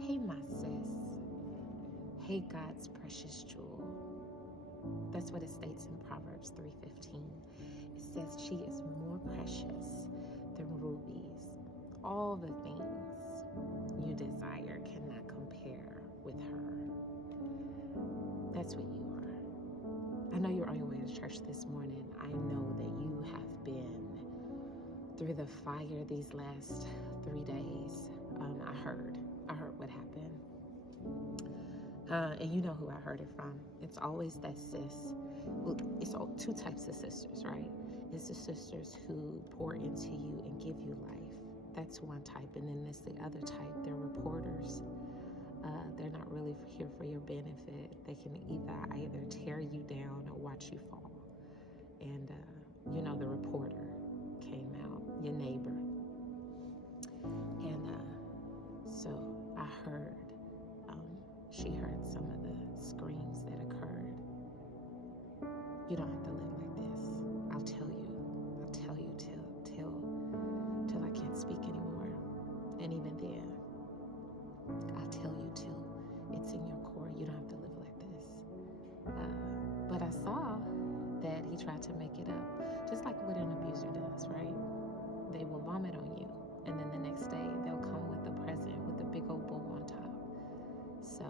Hey, my sis. Hey, God's precious jewel. That's what it states in Proverbs 3:15. It says she is more precious than rubies. All the things you desire cannot compare with her. That's what you are. I know you're on your way to church this morning. I know that you have been through the fire these last 3 days. I heard what happened. And you know who I heard it from. It's always that sis. Well, it's all two types of sisters, right? It's the sisters who pour into you and give you life. That's one type. And then there's the other type. They're reporters. They're not really here for your benefit. They can either tear you down or watch you fall. And, the reporter came out, your neighbor. And so I heard, she heard some of the screams that occurred. You don't have to live like this. I'll tell you till I can't speak anymore. And even then, I'll tell you till it's in your core. You don't have to live like this. But I saw that he tried to make it up, just like what an abuser does, right? They will vomit on you, and then the next day they'll come with a present with a big old bow on top. So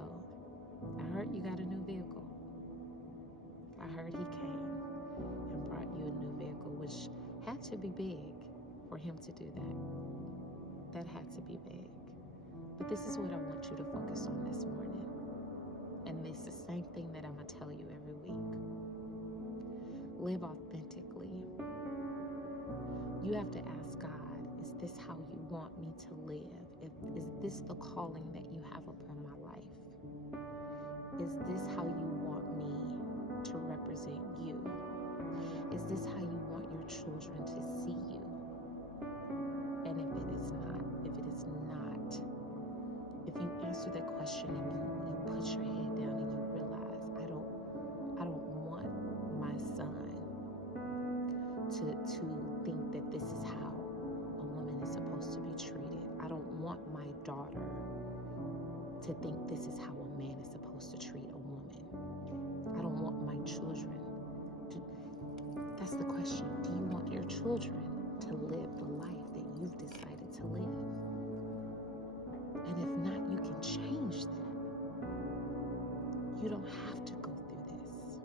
I heard you got a new vehicle. I heard he came and brought you a new vehicle, which had to be big for him to do that. That had to be big. But this is what I want you to focus on this morning. And it's the same thing that I'm going to tell you every week. Live authentically. You have to ask God, is this how you want me to live? Is this the calling that you have upon my life? Is this how you want me to represent you? Is this how you want your children to see you? And if it is not, if you answer that question and you put your head down and you realize, I don't want my son to think that this is how a woman is supposed to be treated. I don't want my daughter to think this is how a man is supposed to treat a woman. I don't want my children to. That's the question. Do you want your children to live the life that you've decided to live? And if not, you can change that. You don't have to go through this.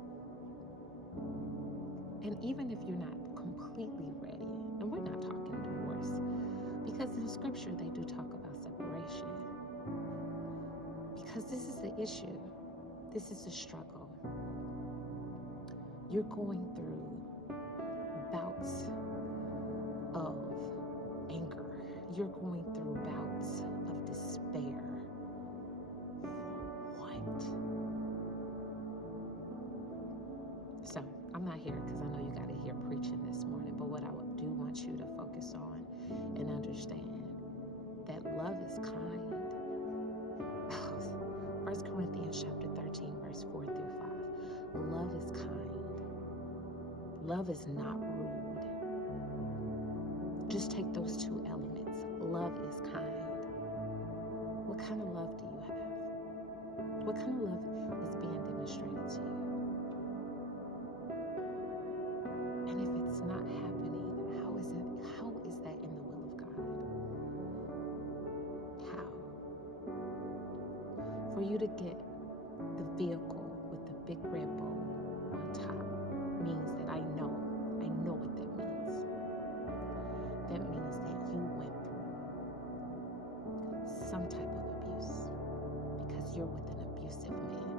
And even if you're not completely ready, and we're not talking divorce, because in scripture they do talk about separation. Because this is the issue. This is the struggle. You're going through bouts of anger. You're going through bouts of despair. What? So, I'm not here because I know you got to hear preaching this morning, but what I do want you to focus on and understand that love is kind. 1 Corinthians chapter 13, verse 4 through 5. Love is kind. Love is not rude. Just take those two elements. Love is kind. What kind of love do you have? What kind of love is being demonstrated to you? And if it's not happening, how is that in the will of God? How? For you to get the vehicle with the big red bow on top means that I know what that means. That means that you went through some type of abuse because you're with an abusive man.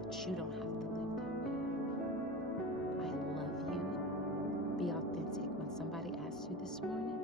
But you don't have to live that way. I love you. Be authentic. When somebody asks you this morning,